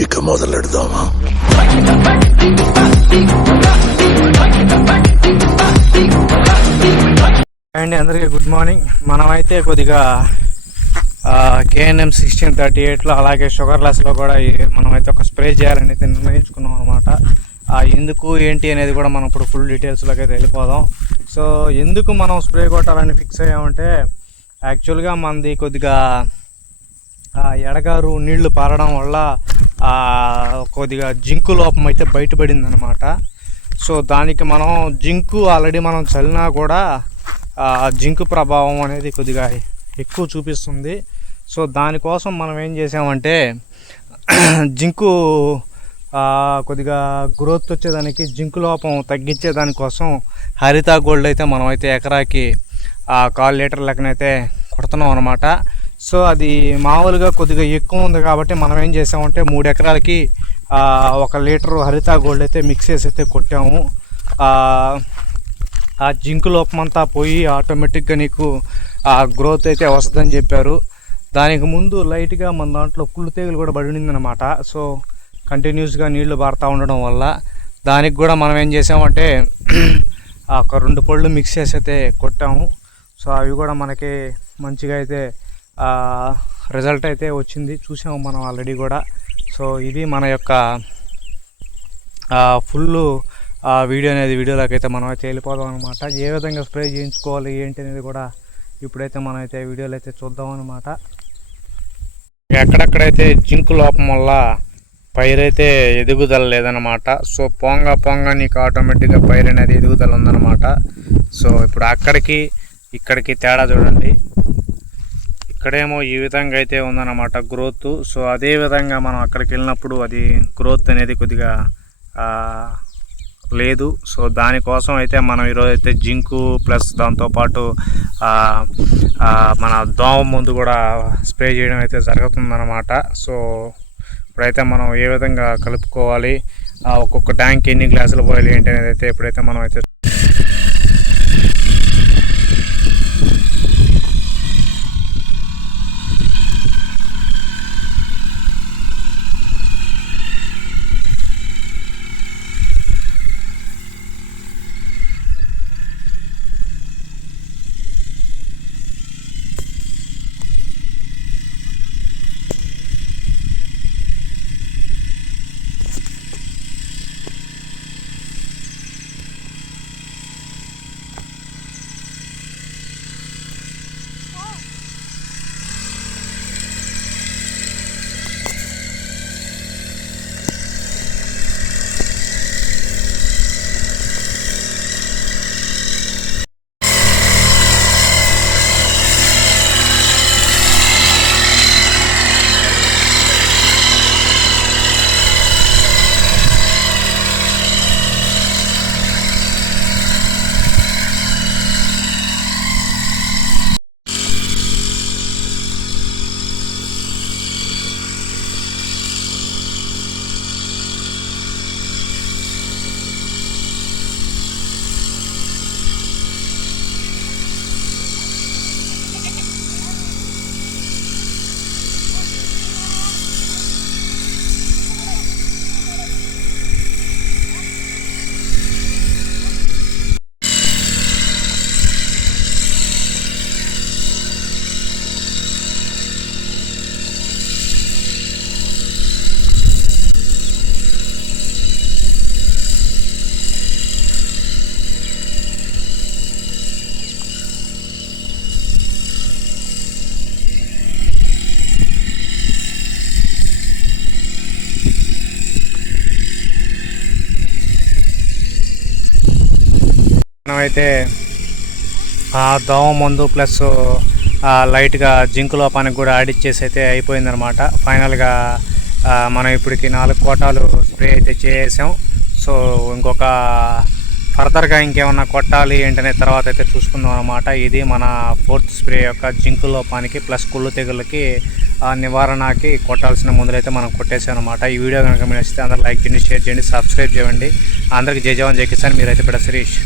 ఇక మొదలెడదామా? అండ్ అందరికీ గుడ్ మార్నింగ్. మనమైతే కొద్దిగా కేఎన్ఎం సిక్స్టీన్ థర్టీ ఎయిట్లో అలాగే షుగర్ లెస్లో కూడా మనమైతే ఒక స్ప్రే చేయాలని అయితే నిర్ణయించుకున్నాం అనమాట ఎందుకు ఏంటి అనేది కూడా మనం ఇప్పుడు ఫుల్ డీటెయిల్స్లోకి అయితే వెళ్ళిపోదాం. సో ఎందుకు మనం స్ప్రే కొట్టాలని ఫిక్స్ అయ్యామంటే యాక్చువల్గా మనది కొద్దిగా ఎడగారు నీళ్ళు పారడం వల్ల కొద్దిగా జింకు లోపం అయితే బయటపడింది అనమాట సో దానికి మనం జింకు ఆల్రెడీ మనం చల్లినా కూడా జింకు ప్రభావం అనేది కొద్దిగా ఎక్కువ చూపిస్తుంది. సో దానికోసం మనం ఏం చేసామంటే జింకు కొద్దిగా గ్రోత్ వచ్చేదానికి జింకు లోపం తగ్గించే దానికోసం హరిత గోల్డ్ అయితే మనం అయితే ఎకరాకి కాల్ లీటర్ లెక్కనైతే కొడుతున్నాం అనమాట సో అది మామూలుగా కొద్దిగా ఎక్కువ ఉంది కాబట్టి మనం ఏం చేసామంటే మూడు ఎకరాలకి ఒక లీటర్ హరిత గోల్డ్ అయితే మిక్స్ చేసి అయితే కొట్టాము. ఆ, జింకు లోపమంతా పోయి ఆటోమేటిక్గా నీకు ఆ గ్రోత్ అయితే వస్తుందని చెప్పారు. దానికి ముందు లైట్గా మన దాంట్లో కుళ్ళు తీగలు కూడా పడి సో కంటిన్యూస్గా నీళ్ళు పారుతూ ఉండడం వల్ల దానికి కూడా మనం ఏం చేసామంటే ఒక రెండు పళ్ళు మిక్స్ చేసి అయితే కొట్టాము. సో అవి కూడా మనకి మంచిగా అయితే రిజల్ట్ అయితే వచ్చింది. చూసాము మనం ఆల్రెడీ కూడా. సో ఇది మన యొక్క ఫుల్ వీడియో అనేది వీడియోలోకి అయితే మనం అయితే వెళ్ళిపోదాం అనమాట ఏ విధంగా స్ప్రే చేయించుకోవాలి ఏంటి అనేది కూడా ఇప్పుడైతే మనం అయితే వీడియోలో అయితే చూద్దాం అనమాట ఎక్కడెక్కడైతే జింకు లోపం వల్ల పైరైతే ఎదుగుదల లేదనమాట సో పొంగ పొంగ నీకు ఆటోమేటిక్గా పైరు అనేది ఎదుగుదల ఉందన్నమాట. సో ఇప్పుడు అక్కడికి ఇక్కడికి తేడా చూడండి. ఇక్కడేమో ఈ విధంగా అయితే ఉందన్నమాట గ్రోత్. సో అదే విధంగా మనం అక్కడికి వెళ్ళినప్పుడు అది గ్రోత్ అనేది కొద్దిగా లేదు. సో దానికోసం అయితే మనం ఈరోజు అయితే జింకు ప్లస్ దాంతోపాటు మన దోమ ముందు కూడా స్ప్రే చేయడం అయితే జరుగుతుందన్నమాట. సో ఇప్పుడైతే మనం ఏ విధంగా కలుపుకోవాలి? ఆ, ఒక్కొక్క ట్యాంక్ ఎన్ని గ్లాసులు పోయాలి ఏంటి అనేది అయితే ఇప్పుడైతే మనం అయితే Oh. అయితే ఆ దోమ మందు ప్లస్ లైట్గా జింక్ లోపానికి కూడా ఆడిచ్చేసి అయితే అయిపోయిందనమాట ఫైనల్గా మనం ఇప్పటికి నాలుగు కోటాలు స్ప్రే అయితే చేసాం సో ఇంకొక ఫర్దర్గా ఇంకేమన్నా కొట్టాలి ఏంటనే తర్వాత అయితే చూసుకుందాం అనమాట ఇది మన ఫోర్త్ స్ప్రే యొక్క జింకు లోపానికి ప్లస్ కుళ్ళు తెగులకి ఆ నివారణకి కొట్టాల్సిన మందులైతే మనం కొట్టేసాం అనమాట ఈ వీడియో కనుక మీరు నచ్చితే అందరూ లైక్ చేయండి షేర్ చేయండి సబ్స్క్రైబ్ చేయండి. అందరికీ జై జవాన్ జై కిసాన్. మీరైతే పెడ శిరీష్.